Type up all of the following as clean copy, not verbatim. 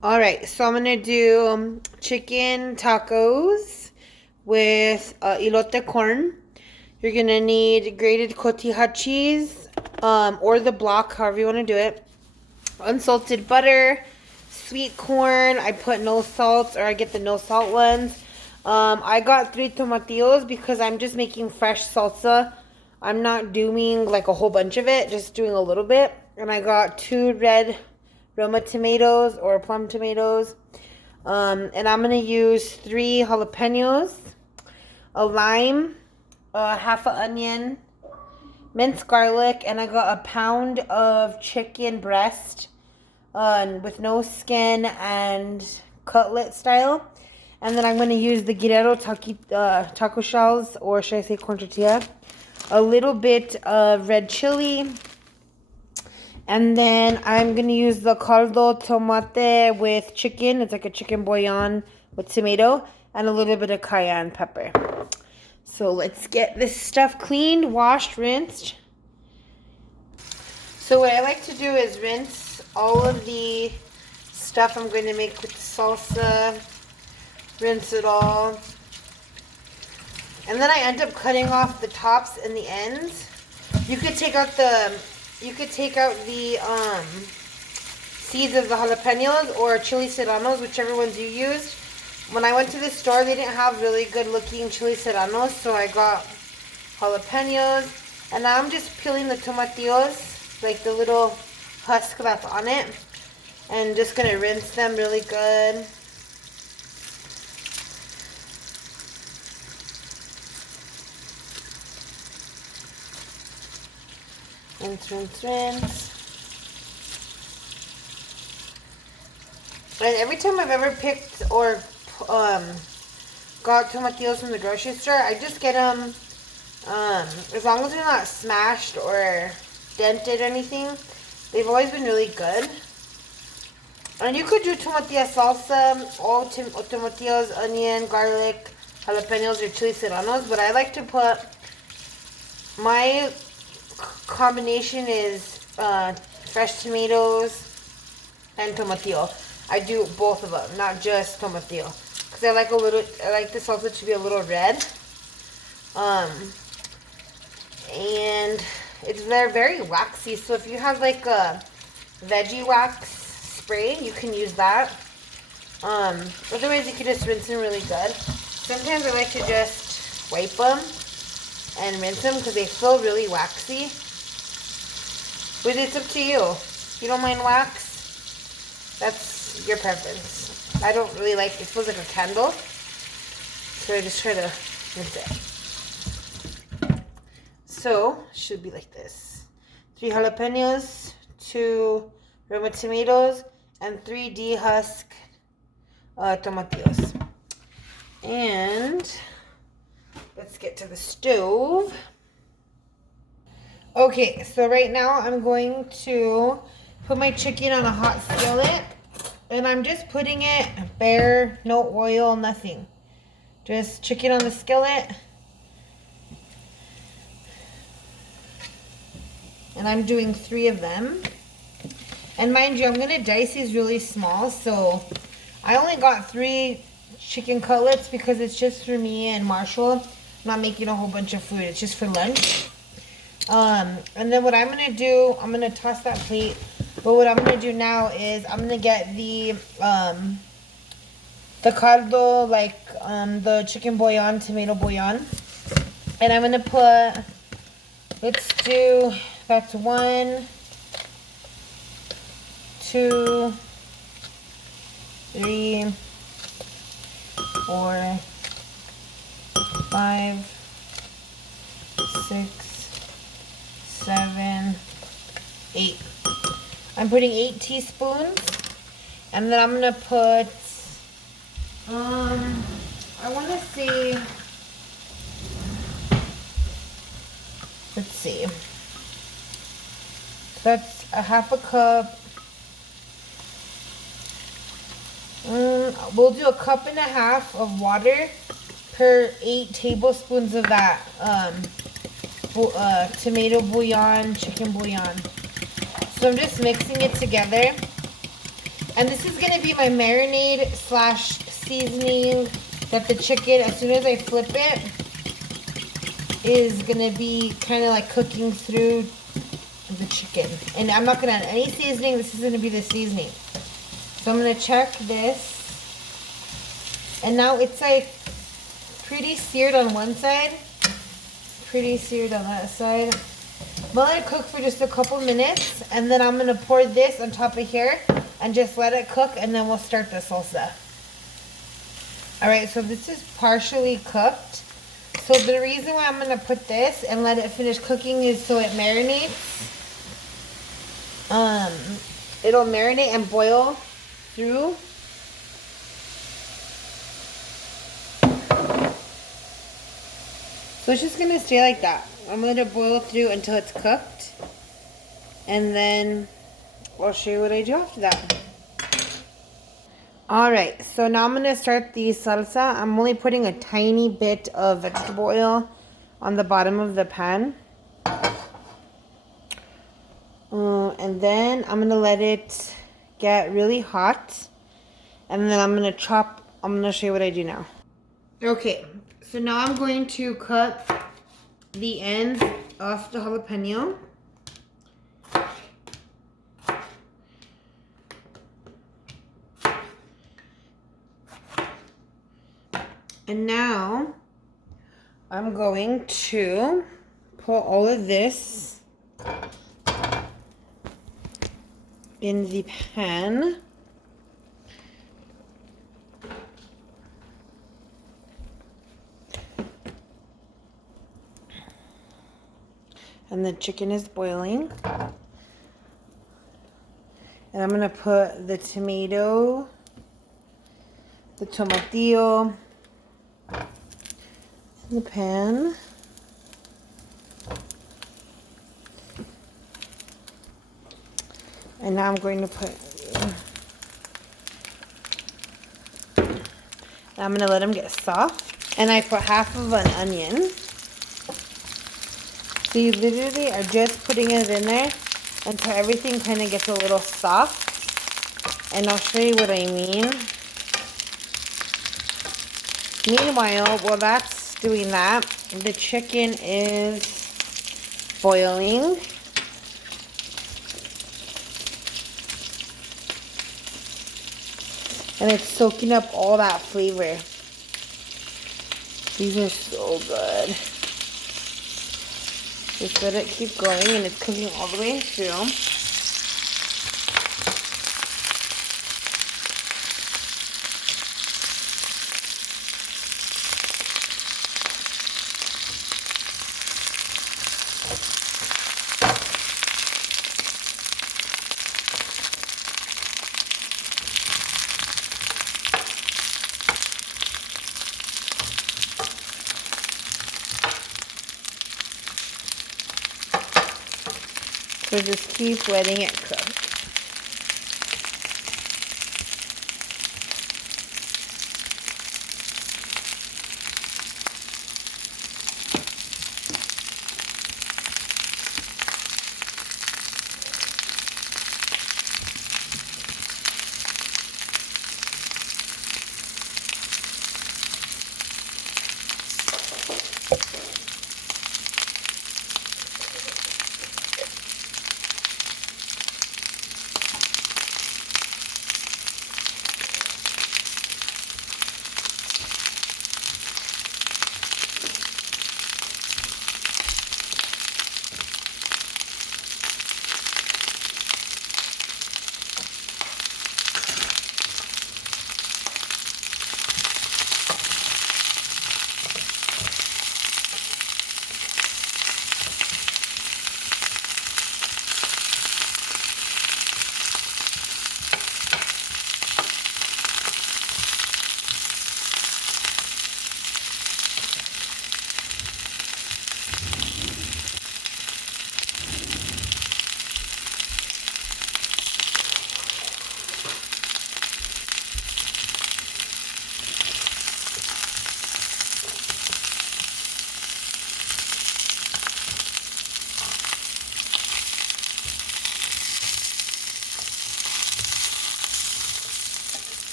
All right, so I'm gonna do chicken tacos with elote corn. You're gonna need grated cotija cheese, or the block, however you want to do it. Unsalted butter, sweet corn. I put no salt, or I get the no salt ones. I got 3 tomatillos because I'm just making fresh salsa. I'm not doing like a whole bunch of it, just doing a little bit. And I got 2 red Roma tomatoes or plum tomatoes. And I'm going to use 3 jalapenos, a lime, half an onion, minced garlic, and I got a pound of chicken breast with no skin and cutlet style. And then I'm going to use the Guerrero taco shells, or should I say corn tortilla, a little bit of red chili, and then I'm going to use the caldo tomate with chicken. It's like a chicken bouillon with tomato and a little bit of cayenne pepper. So let's get this stuff cleaned, washed, rinsed. So what I like to do is rinse all of the stuff I'm going to make with the salsa. Rinse it all. And then I end up cutting off the tops and the ends. You could take out the seeds of the jalapenos or chili serranos, whichever ones you used. When I went to the store, they didn't have really good looking chili serranos, so I got jalapenos. And now I'm just peeling the tomatillos, like the little husk that's on it, and just gonna rinse them really good. Rinse, rinse, rinse. And every time I've ever picked or got tomatillos from the grocery store, I just get them, as long as they're not smashed or dented or anything, they've always been really good. And you could do tomatilla salsa, all tomatillos, onion, garlic, jalapenos, or chili serranos, but I like to put, my combination is fresh tomatoes and tomatillo. I do both of them, not just tomatillo, because I like the salsa to be a little red. And they're very waxy, so if you have like a veggie wax spray, you can use that. Otherwise you could just rinse them really good. Sometimes I like to just wipe them and rinse them because they feel really waxy. But it's up to you. If you don't mind wax, that's your preference. I don't really like it. It feels like a candle. So I just try to rinse it. So, should be like this. 3 jalapenos, 2 Roma tomatoes, and 3 dehusked tomatillos. And let's get to the stove. Okay, so right now I'm going to put my chicken on a hot skillet. And I'm just putting it bare, no oil, nothing. Just chicken on the skillet. And I'm doing 3 of them. And mind you, I'm going to dice these really small. So I only got 3 chicken cutlets because it's just for me and Marshall. I'm not making a whole bunch of food. It's just for lunch. And then what I'm going to do, I'm going to toss that plate. But what I'm going to do now is I'm going to get the caldo, like the chicken bouillon, tomato bouillon. And I'm going to put, that's 1, 2, 3, 4, 5, 6, 7, 8. I'm putting 8 teaspoons. And then I'm going to put, I want to say, let's see. That's a half a cup. We'll do a cup and a half of water per 8 tablespoons of that tomato bouillon, chicken bouillon. So I'm just mixing it together. And this is going to be my marinade slash seasoning that the chicken, as soon as I flip it, is going to be kind of like cooking through the chicken. And I'm not going to add any seasoning. This is going to be the seasoning. So I'm going to check this. And now it's like pretty seared on one side. Pretty seared on that side. I'm going to let it cook for just a couple minutes. And then I'm going to pour this on top of here. And just let it cook. And then we'll start the salsa. Alright, so this is partially cooked. So the reason why I'm going to put this and let it finish cooking is so it marinates. It'll marinate and boil through. So it's just going to stay like that. I'm going to let it boil through until it's cooked. And then I'll show you what I do after that. Alright, so now I'm going to start the salsa. I'm only putting a tiny bit of vegetable oil on the bottom of the pan. And then I'm going to let it get really hot. And then I'm going to show you what I do now. Okay, so now I'm going to cut the ends off the jalapeno. And now I'm going to put all of this in the pan. And the chicken is boiling. And I'm going to put the tomato, the tomatillo in the pan. And now I'm going to put, I'm going to let them get soft. And I put half of an onion. So you literally are just putting it in there until everything kind of gets a little soft. And I'll show you what I mean. Meanwhile, while that's doing that, the chicken is boiling. And it's soaking up all that flavor. These are so good. Just let it keep going, and it's cooking all the way through. So just keep letting it cook.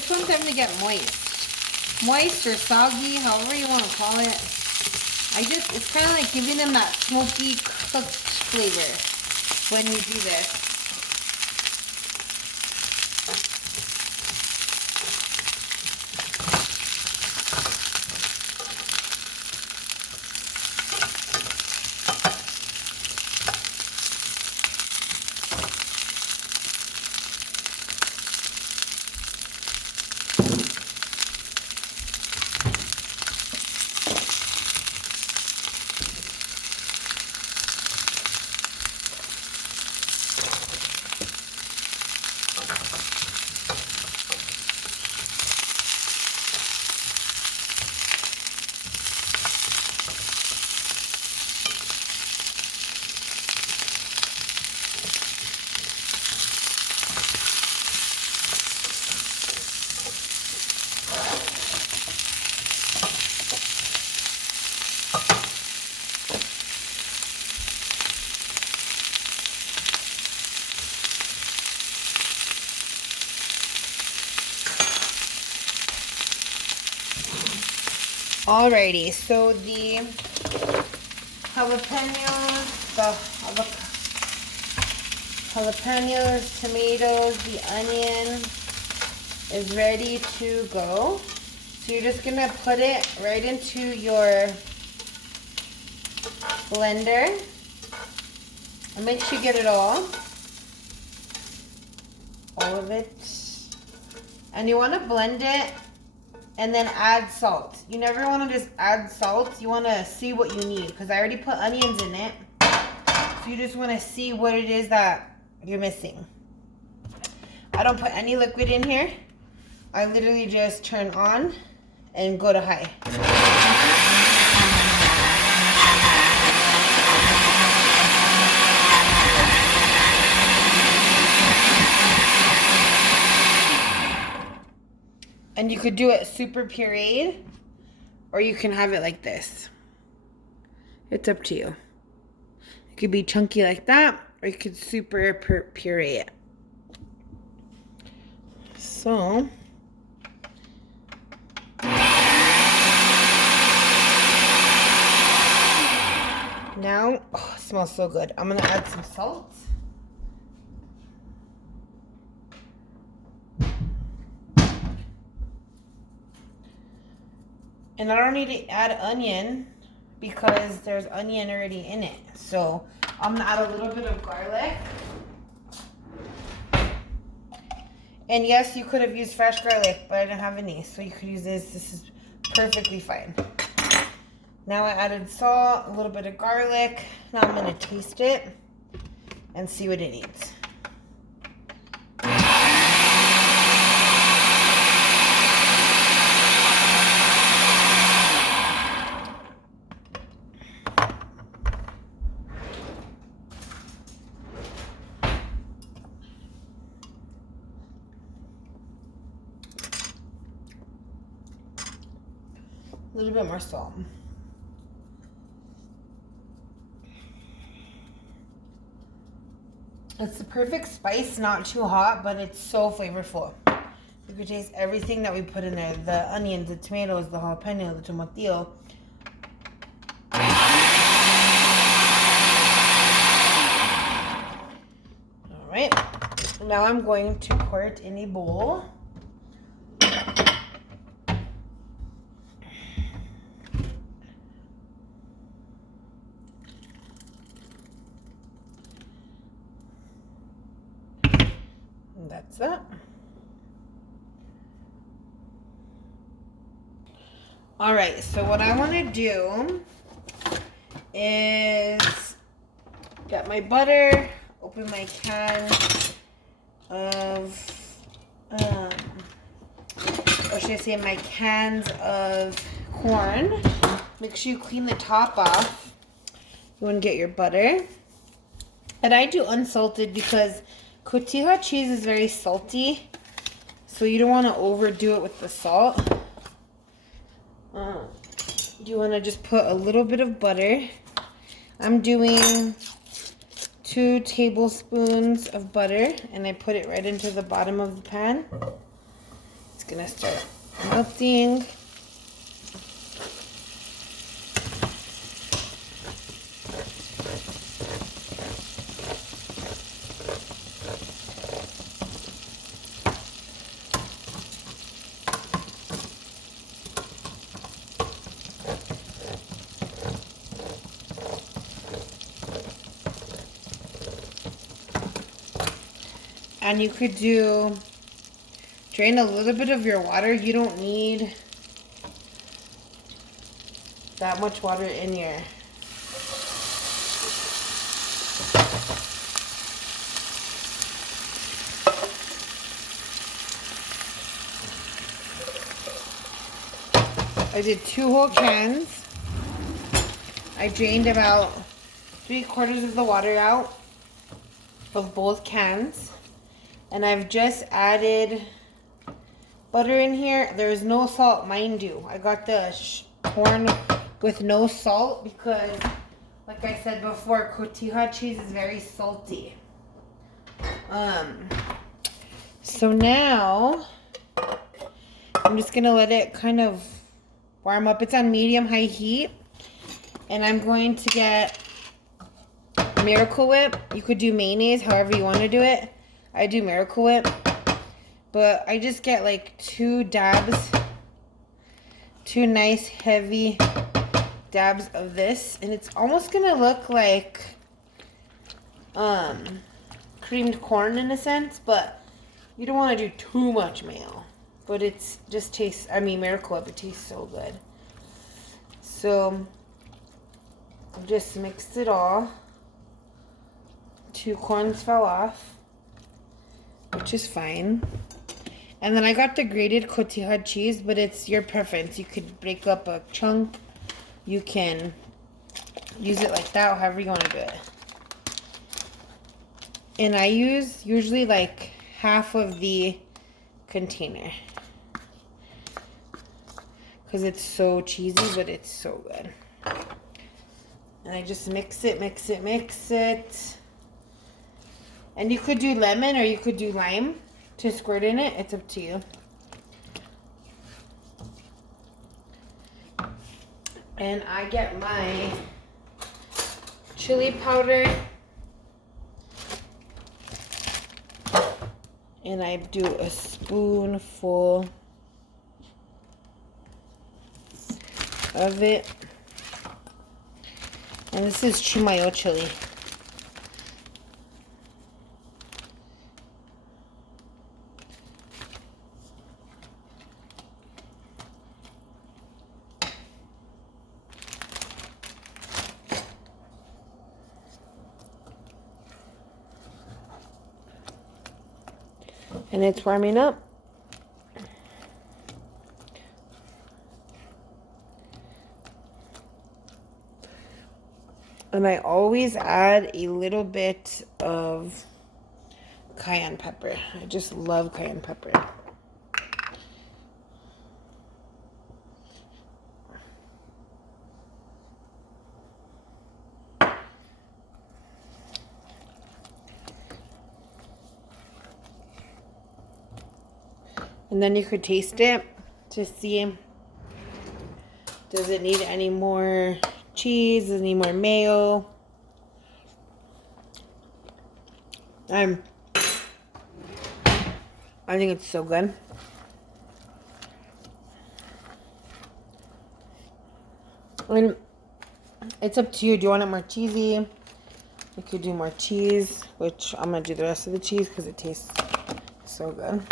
just want them to get moist. Moist or soggy, however you want to call it. It's kind of like giving them that smoky cooked flavor when you do this. Alrighty, so the jalapenos, tomatoes, the onion is ready to go. So you're just gonna put it right into your blender and make sure you get it all of it. And you wanna blend it and then add salt. You never want to just add salt. You want to see what you need because I already put onions in it. So you just want to see what it is that you're missing. I don't put any liquid in here. I literally just turn on and go to high. And you could do it super pureed, or you can have it like this. It's up to you. It could be chunky like that, or you could super puree it. So, now, oh, it smells so good. I'm gonna add some salt. And I don't need to add onion because there's onion already in it. So I'm gonna add a little bit of garlic. And yes, you could have used fresh garlic, but I didn't have any. So you could use this. This is perfectly fine. Now I added salt, a little bit of garlic. Now I'm gonna taste it and see what it needs. A little bit more salt. It's the perfect spice, not too hot, but it's so flavorful. You can taste everything that we put in there. The onions, the tomatoes, the jalapeno, the tomatillo. All right, now I'm going to pour it in a bowl. That's that. All right, so what I want to do is get my butter, open my can of, or should I say my cans of corn. Make sure you clean the top off. You want to get your butter. And I do unsalted because cotija cheese is very salty, so you don't want to overdo it with the salt. You want to just put a little bit of butter. I'm doing 2 tablespoons of butter, and I put it right into the bottom of the pan. It's gonna start melting. And you could drain a little bit of your water. You don't need that much water in your I did 2 whole cans. I drained about 3/4 of the water out of both cans. And I've just added butter in here. There's no salt, mind you. I got the corn with no salt because, like I said before, cotija cheese is very salty. So now I'm just gonna let it kind of warm up. It's on medium-high heat. And I'm going to get Miracle Whip. You could do mayonnaise, however you want to do it. I do Miracle Whip. But I just get like 2 dabs. 2 nice heavy dabs of this. And it's almost going to look like creamed corn in a sense. But you don't want to do too much mayo. But it's just tastes, Miracle Whip, it tastes so good. So I just mixed it all. 2 corns fell off, which is fine. And then I got the grated cotija cheese, but it's your preference. You could break up a chunk. You can use it like that, however you want to do it. And I use usually like half of the container. Because it's so cheesy, but it's so good. And I just mix it, mix it, mix it. And you could do lemon or you could do lime to squirt in it. It's up to you. And I get my chili powder. And I do a spoonful of it. And this is Chimayo chili. And it's warming up. And I always add a little bit of cayenne pepper. I just love cayenne pepper. And then you could taste it to see, does it need any more cheese, does it need more mayo? I think it's so good. And it's up to you. Do you want it more cheesy? You could do more cheese, which I'm going to do the rest of the cheese because it tastes so good.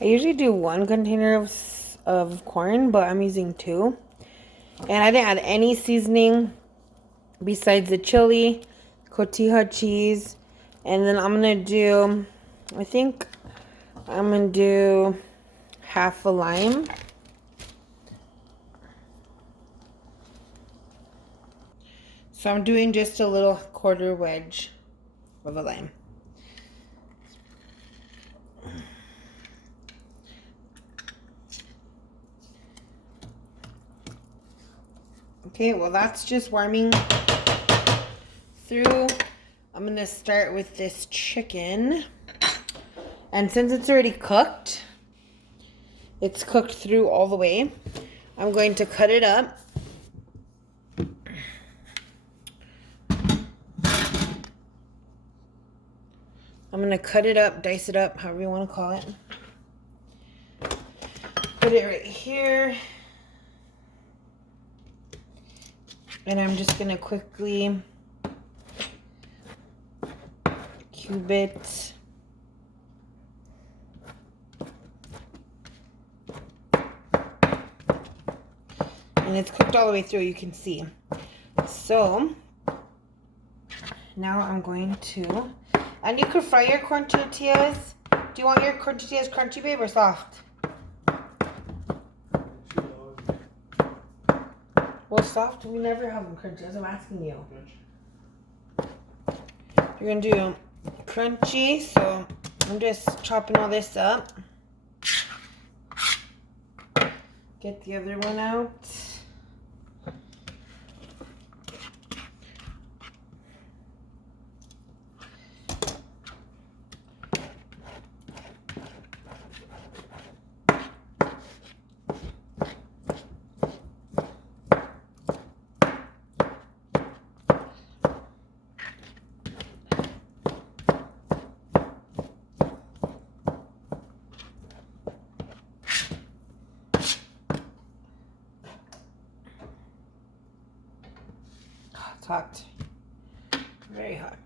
I usually do 1 container of corn, but I'm using 2. And I didn't add any seasoning besides the chili, cotija cheese. And then I'm going to do, I think I'm going to do half a lime. So I'm doing just a little 1/4 wedge of a lime. Okay, well that's just warming through. I'm gonna start with this chicken. And since it's already cooked, it's cooked through all the way, I'm going to cut it up. I'm gonna cut it up, dice it up, however you wanna call it. Put it right here. And I'm just gonna quickly cube it. And it's cooked all the way through, you can see. So now I'm going to, and you could fry your corn tortillas. Do you want your corn tortillas crunchy, babe, or soft? Well, soft, we never have them crunchy. As I'm asking you. You're gonna do crunchy, so I'm just chopping all this up. Get the other one out. It's hot. Very hot.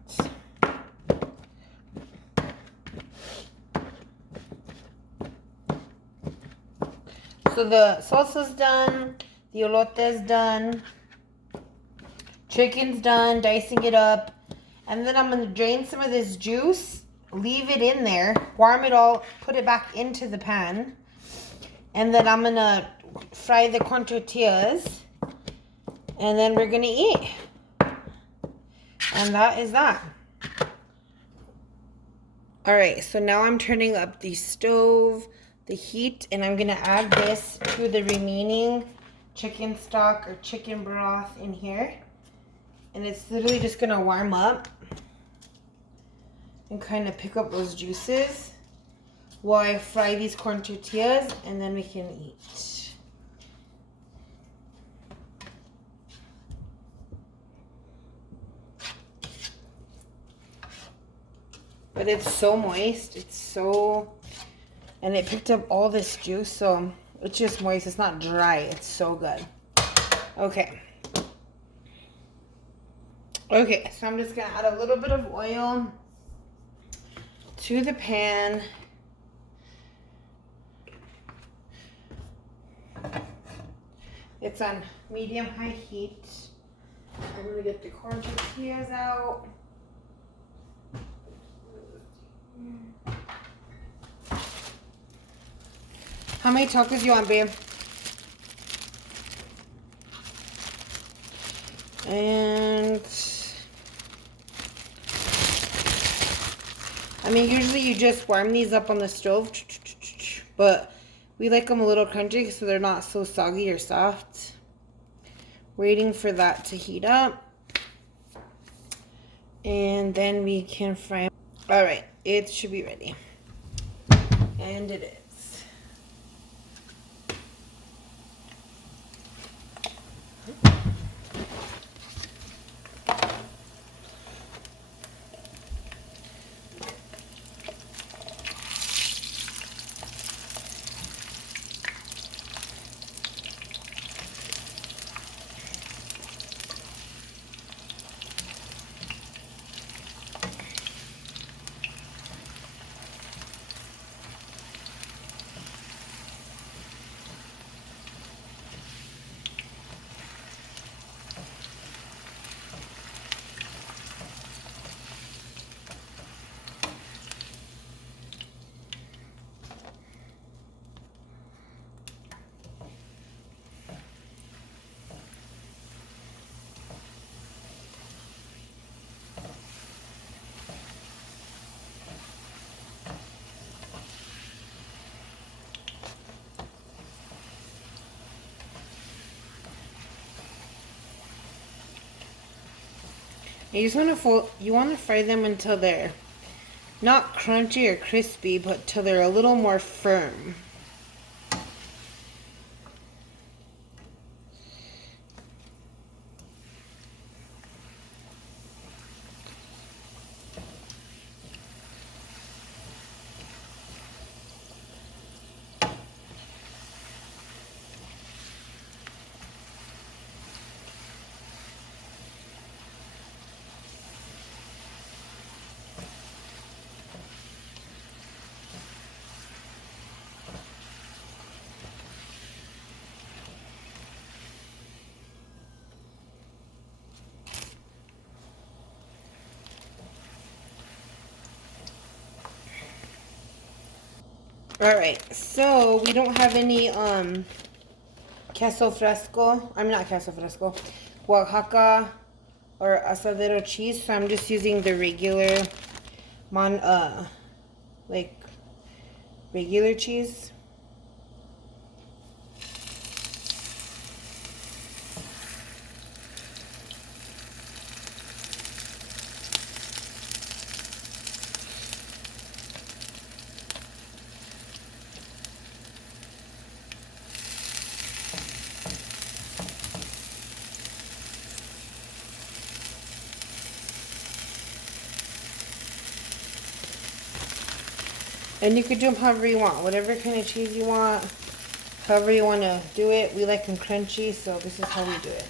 So the salsa's done, the elote's done, chicken's done, dicing it up, and then I'm going to drain some of this juice, leave it in there, warm it all, put it back into the pan, and then I'm going to fry the corn tortillas, and then we're going to eat. And that is that. All right, so now I'm turning up the stove, the heat, and I'm gonna add this to the remaining chicken stock or chicken broth in here. And it's literally just gonna warm up and kind of pick up those juices while I fry these corn tortillas, and then we can eat. But it's so moist, it's so, and it picked up all this juice, so it's just moist, it's not dry, it's so good. Okay. Okay, so I'm just gonna add a little bit of oil to the pan. It's on medium-high heat. I'm gonna get the corn tortillas out. How many tacos you want, babe? And I mean, usually you just warm these up on the stove, but we like them a little crunchy so they're not so soggy or soft. Waiting for that to heat up, and then we can fry. All right, it should be ready, and it is. You just want to fry them until they're not crunchy or crispy, but till they're a little more firm. Alright, so we don't have any queso fresco. I'm not queso fresco. Oaxaca or asadero cheese, so I'm just using the regular like regular cheese. And you could do them however you want, whatever kind of cheese you want, however you want to do it. We like them crunchy, so this is how we do it.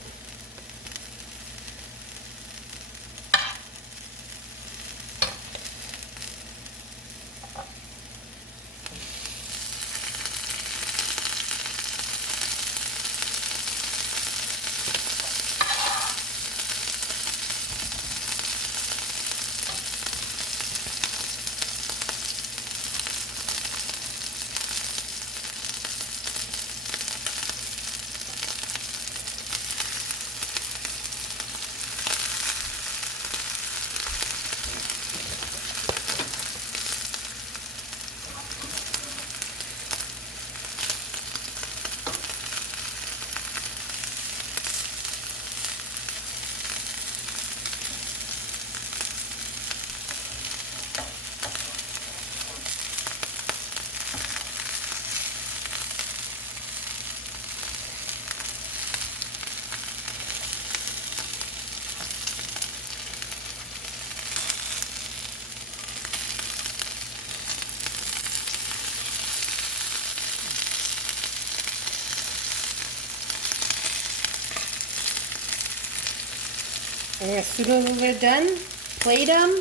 And as soon as they're done, plate them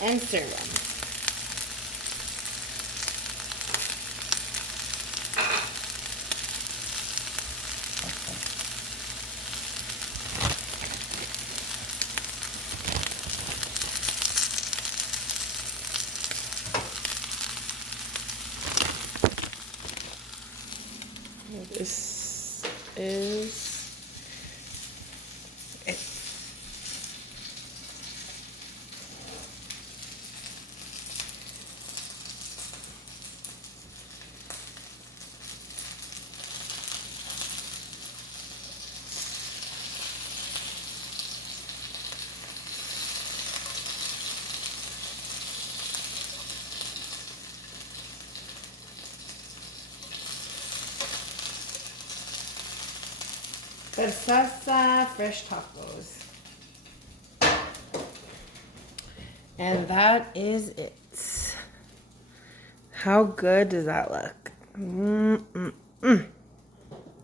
and serve them. This is it. Salsa fresh tacos. And that is it. How good does that look?